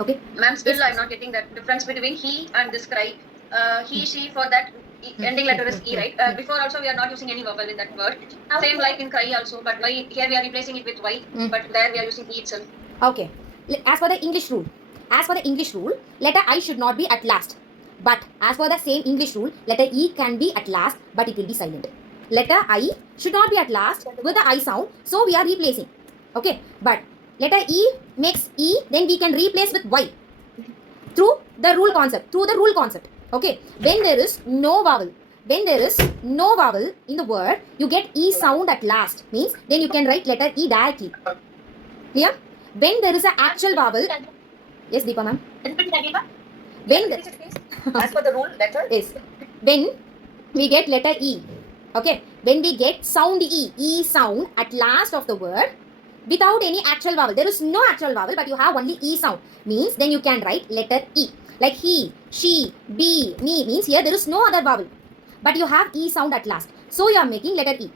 Okay. Ma'am, still Yes. I'm not getting that difference between he and this cry. He, she, for that ending letter is E, right? Before also we are not using any vowel in that word. Same like in cry also, but why here we are replacing it with Y, but there we are using E itself. Okay. As for the English rule, letter I should not be at last. But as for the same English rule, letter E can be at last, but it will be silent. Letter I should not be at last with the I sound, so we are replacing. Okay. But letter E makes E, then we can replace with Y through the rule concept. Okay. When there is no vowel, in the word, you get E sound at last. Means then you can write letter E directly. Clear? When there is an actual vowel. Yes, Deepa ma'am. When As per the rule, letter is when we get letter E. Okay. When we get sound E sound at last of the word without any actual vowel. There is no actual vowel, but you have only E sound. Means then you can write letter E. Like he, she, be, me. Means here there is no other vowel, but you have E sound at last. So you are making letter E.